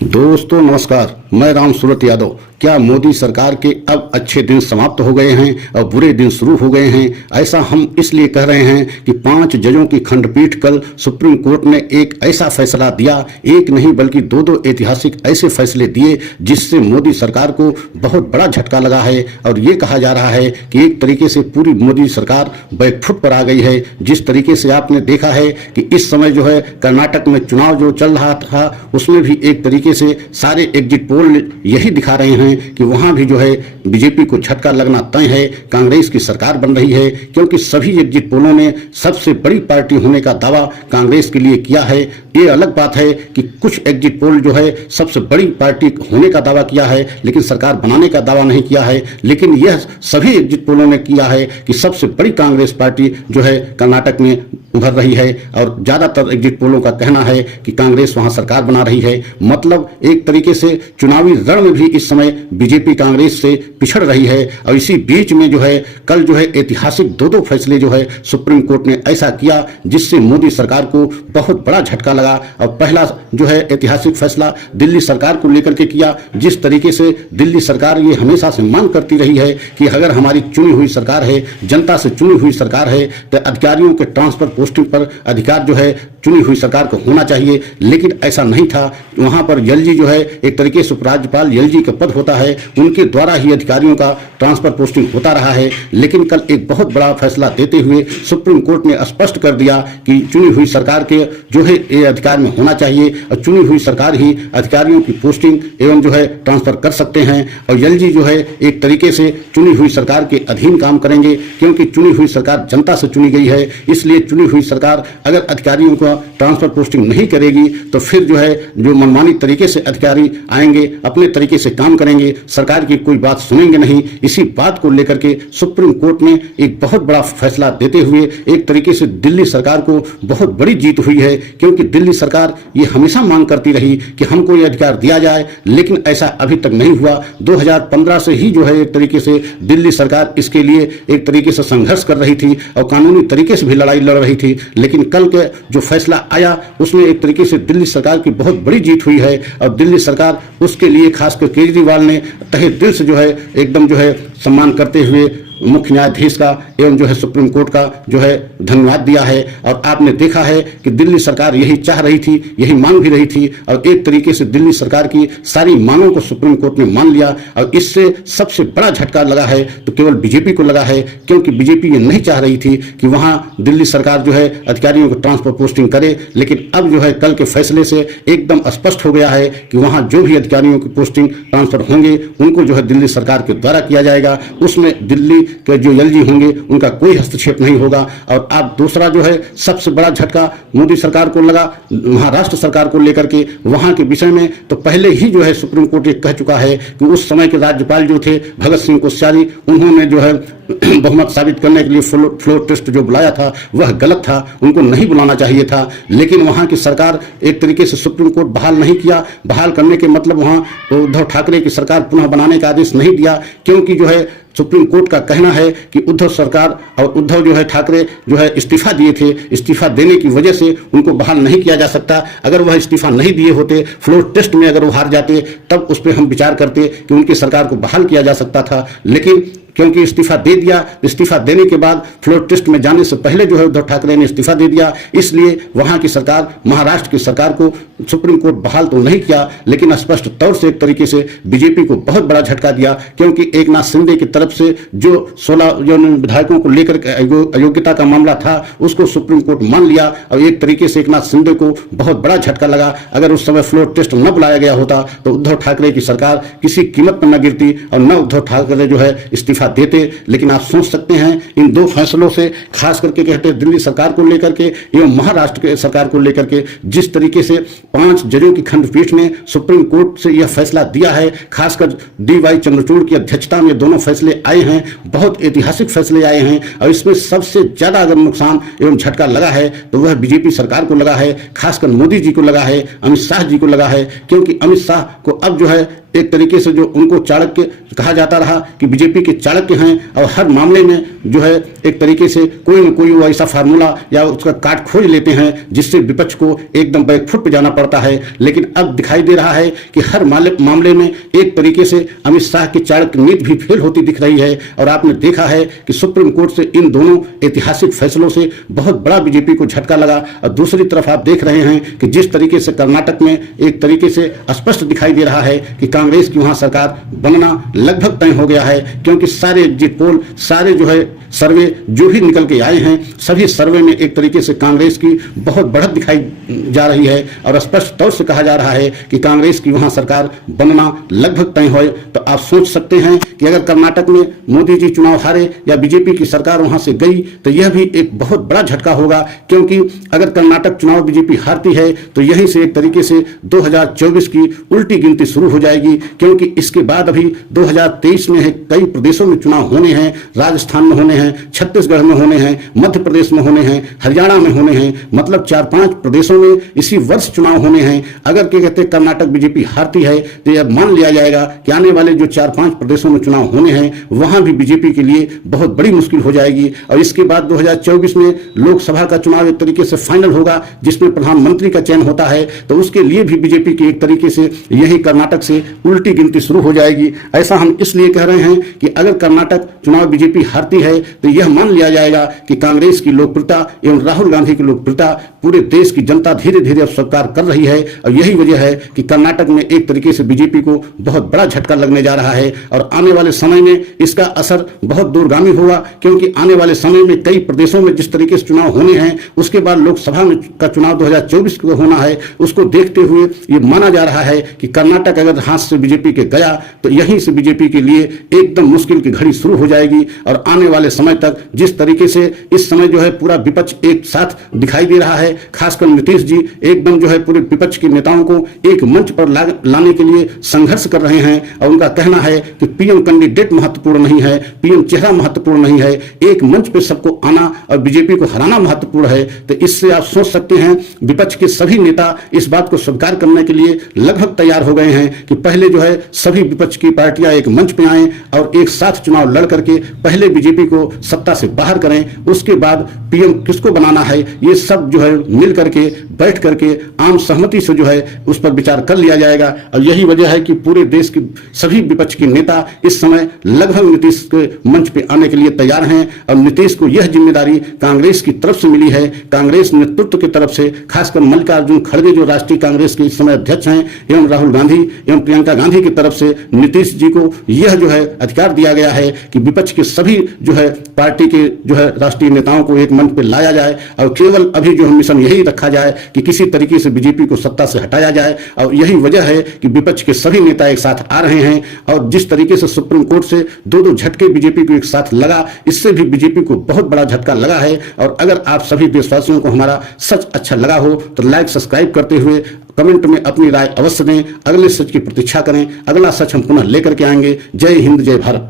दोस्तों नमस्कार, मैं राम सूरत यादव। क्या मोदी सरकार के अब अच्छे दिन समाप्त हो गए हैं और बुरे दिन शुरू हो गए हैं? ऐसा हम इसलिए कह रहे हैं कि 5 जजों की खंडपीठ कल सुप्रीम कोर्ट ने एक ऐसा फैसला दिया, एक नहीं बल्कि दो ऐतिहासिक ऐसे फैसले दिए जिससे मोदी सरकार को बहुत बड़ा झटका लगा है। और ये कहा जा रहा है कि एक तरीके से पूरी मोदी सरकार बैकफुट पर आ गई है। जिस तरीके से आपने देखा है कि इस समय जो है कर्नाटक में चुनाव जो चल रहा था उसमें भी एक तरीके से सारे एग्जिट पोल यही दिखा रहे हैं कि वहां भी जो है बीजेपी को झटका लगना तय है, कांग्रेस की सरकार बन रही है। क्योंकि सभी एग्जिट पोलों ने सबसे बड़ी पार्टी होने का दावा कांग्रेस के लिए किया है। ये अलग बात है कि कुछ एग्जिट पोल जो है सबसे बड़ी पार्टी होने का दावा किया है लेकिन सरकार बनाने का दावा नहीं किया है। लेकिन यह सभी एग्जिट पोलों ने किया है कि सबसे बड़ी कांग्रेस पार्टी जो है कर्नाटक में उभर रही है और ज्यादातर एग्जिट पोलों का कहना है कि कांग्रेस वहां सरकार बना रही है। मतलब एक तरीके से चुनावी रण में भी इस समय बीजेपी कांग्रेस से पिछड़ रही है। और इसी बीच में जो है कल जो है ऐतिहासिक दो फैसले जो है सुप्रीम कोर्ट ने ऐसा किया जिससे मोदी सरकार को बहुत बड़ा झटका लगा। और पहला जो है ऐतिहासिक फैसला दिल्ली सरकार को लेकर के किया। जिस तरीके से दिल्ली सरकार ये हमेशा से मांग करती रही है कि अगर हमारी चुनी हुई सरकार है, जनता से चुनी हुई सरकार है, तो अधिकारियों के ट्रांसफर पोस्टिंग पर अधिकार जो है चुनी हुई सरकार को होना चाहिए। लेकिन ऐसा नहीं था। वहां पर एलजी जो है एक तरीके से उपराज्यपाल एलजी का पद होता है, उनके द्वारा ही अधिकारियों का ट्रांसफर पोस्टिंग होता रहा है। लेकिन कल एक बहुत बड़ा फैसला देते हुए सुप्रीम कोर्ट ने स्पष्ट कर दिया कि चुनी हुई सरकार के जो है ये अधिकार में होना चाहिए और चुनी हुई सरकार ही अधिकारियों की पोस्टिंग एवं जो है ट्रांसफर कर सकते हैं। और एलजी जो है एक तरीके से चुनी हुई सरकार के अधीन काम करेंगे, क्योंकि चुनी हुई सरकार जनता से चुनी गई है। इसलिए चुनी हुई सरकार अगर अधिकारियों को ट्रांसफर पोस्टिंग नहीं करेगी तो फिर जो है जो मनमानी तरीके से अधिकारी आएंगे, अपने तरीके से काम करेंगे, सरकार की कोई बात सुनेंगे नहीं। इसी बात को लेकर के सुप्रीम कोर्ट ने एक बहुत बड़ा फैसला देते हुए एक तरीके से दिल्ली सरकार को बहुत बड़ी जीत हुई है। क्योंकि दिल्ली सरकार ये हमेशा मांग करती रही कि हमको ये अधिकार दिया जाए, लेकिन ऐसा अभी तक नहीं हुआ। 2015 से ही जो है एक तरीके से दिल्ली सरकार इसके लिए एक तरीके से संघर्ष कर रही थी और कानूनी तरीके से भी लड़ाई लड़ रही थी। लेकिन कल के जो फैसला आया उसमें एक तरीके से दिल्ली सरकार की बहुत बड़ी जीत हुई है। और दिल्ली सरकार उसके लिए खासकर केजरीवाल ने तहे दिल से जो है एकदम जो है सम्मान करते हुए मुख्य न्यायाधीश का एवं जो है सुप्रीम कोर्ट का जो है धन्यवाद दिया है। और आपने देखा है कि दिल्ली सरकार यही चाह रही थी, यही मांग भी रही थी और एक तरीके से दिल्ली सरकार की सारी मांगों को सुप्रीम कोर्ट ने मान लिया। और इससे सबसे बड़ा झटका लगा है तो केवल बीजेपी को लगा है, क्योंकि बीजेपी ये नहीं चाह रही थी कि वहां दिल्ली सरकार जो है अधिकारियों को ट्रांसफर पोस्टिंग करे। लेकिन अब जो है कल के फैसले से एकदम स्पष्ट हो गया है कि वहां जो भी अधिकारियों की पोस्टिंग ट्रांसफर होंगे उनको जो है दिल्ली सरकार के द्वारा किया जाएगा। उसमें दिल्ली के जो एलजी होंगे उनका कोई हस्तक्षेप नहीं होगा। और अब दूसरा जो है सबसे बड़ा झटका मोदी सरकार को लगा महाराष्ट्र सरकार को लेकर के। वहां के विषय में तो पहले ही जो है सुप्रीम कोर्ट ये कह चुका है कि उस समय के राज्यपाल जो थे भगत सिंह कोश्यारी, उन्होंने जो है बहुमत साबित करने के लिए फ्लोर टेस्ट जो बुलाया था वह गलत था, उनको नहीं बुलाना चाहिए था। लेकिन वहां की सरकार एक तरीके से सुप्रीम कोर्ट बहाल नहीं किया। बहाल करने के मतलब वहां उद्धव ठाकरे की सरकार पुनः बनाने का आदेश नहीं दिया, क्योंकि जो है सुप्रीम कोर्ट का कहना है कि उद्धव सरकार और उद्धव जो है ठाकरे जो है इस्तीफा दिए थे, इस्तीफा देने की वजह से उनको बहाल नहीं किया जा सकता। अगर वह इस्तीफा नहीं दिए होते, फ्लोर टेस्ट में अगर वो हार जाते, तब उस पर हम विचार करते कि उनकी सरकार को बहाल किया जा सकता था। लेकिन क्योंकि इस्तीफा दे दिया, इस्तीफा देने के बाद फ्लोर टेस्ट में जाने से पहले जो है उद्धव ठाकरे ने इस्तीफा दे दिया, इसलिए वहां की सरकार महाराष्ट्र की सरकार को सुप्रीम कोर्ट बहाल तो नहीं किया, लेकिन स्पष्ट तौर से एक तरीके से बीजेपी को बहुत बड़ा झटका दिया। क्योंकि एकनाथ शिंदे की तरफ से जो 16 विधायकों को लेकर अयोग्यता का मामला था उसको सुप्रीम कोर्ट मान लिया और एक तरीके से एकनाथ शिंदे को बहुत बड़ा झटका लगा। अगर उस समय फ्लोर टेस्ट न बुलाया गया होता तो उद्धव ठाकरे की सरकार किसी कीमत पर न गिरती और न उद्धव ठाकरे जो है इस्तीफा देते। लेकिन आप सोच सकते हैं इन दो फैसलों से, खास करके कहते हैं दिल्ली सरकार को लेकर के एवं महाराष्ट्र के सरकार को लेकर के, जिस तरीके से 5 जजों की खंडपीठ ने सुप्रीम कोर्ट से यह फैसला दिया है, खासकर डी.वाई. चंद्रचूड़ की अध्यक्षता में दोनों फैसले आए हैं, बहुत ऐतिहासिक फैसले आए हैं। और इसमें सबसे ज्यादा अगर नुकसान एवं झटका लगा है तो वह बीजेपी सरकार को लगा है, खासकर मोदी जी को लगा है, अमित शाह जी को लगा है। क्योंकि अमित शाह को अब जो है एक तरीके से जो उनको चाणक्य कहा जाता रहा कि बीजेपी के चाणक्य हैं और हर मामले में जो है एक तरीके से कोई न कोई वो ऐसा फार्मूला या उसका काट खोज लेते हैं जिससे विपक्ष को एकदम बैकफुट पे जाना पड़ता है। लेकिन अब दिखाई दे रहा है कि हर मामले में एक तरीके से अमित शाह की चाणक्य नीति भी फेल होती दिख रही है। और आपने देखा है कि सुप्रीम कोर्ट से इन दोनों ऐतिहासिक फैसलों से बहुत बड़ा बीजेपी को झटका लगा। और दूसरी तरफ आप देख रहे हैं कि जिस तरीके से कर्नाटक में एक तरीके से स्पष्ट दिखाई दे रहा है कि कांग्रेस की वहां सरकार बनना लगभग तय हो गया है, क्योंकि सारे एग्जिट पोल, सारे जो है सर्वे जो भी निकल के आए हैं, सभी सर्वे में एक तरीके से कांग्रेस की बहुत बढ़त दिखाई जा रही है और स्पष्ट तौर से कहा जा रहा है कि कांग्रेस की वहां सरकार बनना लगभग तय हो। तो आप सोच सकते हैं कि अगर कर्नाटक में मोदी जी चुनाव हारे या बीजेपी की सरकार वहां से गई तो यह भी एक बहुत बड़ा झटका होगा, क्योंकि अगर कर्नाटक चुनाव बीजेपी हारती है तो यहीं से एक तरीके से 2024 की उल्टी गिनती शुरू हो जाएगी, क्योंकि इसके बाद अभी 2023 में कई प्रदेशों में चुनाव होने हैं, राजस्थान में होने हैं, छत्तीसगढ़ में होने हैं, मध्य प्रदेश में होने हैं, हरियाणा में होने हैं, मतलब 4-5 प्रदेशों में इसी वर्ष चुनाव होने हैं। अगर क्या कहते हैं कर्नाटक बीजेपी हारती है तो यह मान लिया जाएगा कि आने वाले जो 4-5 प्रदेशों में चुनाव होने हैं वहां भी बीजेपी के लिए बहुत बड़ी मुश्किल हो जाएगी। और इसके बाद 2024 में लोकसभा का चुनाव एक तरीके से फाइनल होगा जिसमें प्रधानमंत्री का चयन होता है, तो उसके लिए भी बीजेपी की एक तरीके से यही कर्नाटक से उल्टी गिनती शुरू हो जाएगी। ऐसा हम इसलिए कह रहे हैं कि अगर कर्नाटक चुनाव बीजेपी हारती है तो यह मान लिया जाएगा कि कांग्रेस की लोकप्रियता एवं राहुल गांधी की लोकप्रियता पूरे देश की जनता धीरे धीरे अब स्वीकार कर रही है। और यही वजह है कि कर्नाटक में एक तरीके से बीजेपी को बहुत बड़ा झटका लगने जा रहा है और आने वाले समय में इसका असर बहुत दूरगामी होगा, क्योंकि आने वाले समय में कई प्रदेशों में जिस तरीके से चुनाव होने हैं, उसके बाद लोकसभा में का चुनाव 2024 को होना है, उसको देखते हुए ये माना जा रहा है कि कर्नाटक अगर हाथ से बीजेपी के गया तो यहीं से बीजेपी के लिए एकदम मुश्किल की घड़ी शुरू हो जाएगी। और आने वाले समय तक जिस तरीके से इस समय जो है पूरा विपक्ष एक साथ दिखाई दे रहा है, खासकर नीतीश जी एकदम जो है पूरे विपक्ष के नेताओं को एक मंच पर लाने के लिए संघर्ष कर रहे हैं। और उनका कहना है कि पीएम कैंडिडेट महत्वपूर्ण नहीं है, पीएम चेहरा महत्वपूर्ण नहीं है, एक मंच पे सबको आना और बीजेपी को हराना महत्वपूर्ण है। तो इससे आप सोच सकते हैं विपक्ष के सभी नेता इस बात को स्वीकार करने के लिए लगभग तैयार हो गए हैं कि पहले जो है सभी विपक्ष की पार्टियां एक मंच पे आएं और एक साथ चुनाव लड़ करके पहले बीजेपी को सत्ता से बाहर करें, उसके बाद पीएम किसको बनाना है ये सब जो है मिल करके बैठ करके आम सहमति से जो है उस पर विचार कर लिया जाएगा। और यही वजह है कि पूरे देश के सभी विपक्ष के नेता इस समय लगभग नीतीश के मंच पे आने के लिए तैयार हैं। और नीतीश को यह जिम्मेदारी कांग्रेस की तरफ से मिली है, कांग्रेस नेतृत्व की तरफ से, खासकर मल्लिकार्जुन खड़गे जो राष्ट्रीय कांग्रेस के इस समय अध्यक्ष हैं, एवं राहुल गांधी एवं प्रियंका गांधी की तरफ से नीतीश जी को यह जो है अधिकार दिया गया है कि विपक्ष के सभी जो है पार्टी के जो है राष्ट्रीय नेताओं को एक मंच पर लाया जाए और केवल अभी जो मिशन यही रखा जाए कि किसी तरीके से बीजेपी को सत्ता से हटाया जाए। और यही वजह है कि विपक्ष के सभी नेता एक साथ आ रहे हैं। और जिस तरीके से सुप्रीम कोर्ट से दो झटके बीजेपी को एक साथ लगा, इससे भी बीजेपी को बहुत बड़ा झटका लगा है। और अगर आप सभी देशवासियों को हमारा सच अच्छा लगा हो तो लाइक सब्सक्राइब करते हुए कमेंट में अपनी राय अवश्य दें। अगले सच की प्रतीक्षा करें, अगला सच हम पुनः लेकर के आएंगे। जय हिंद, जय भारत।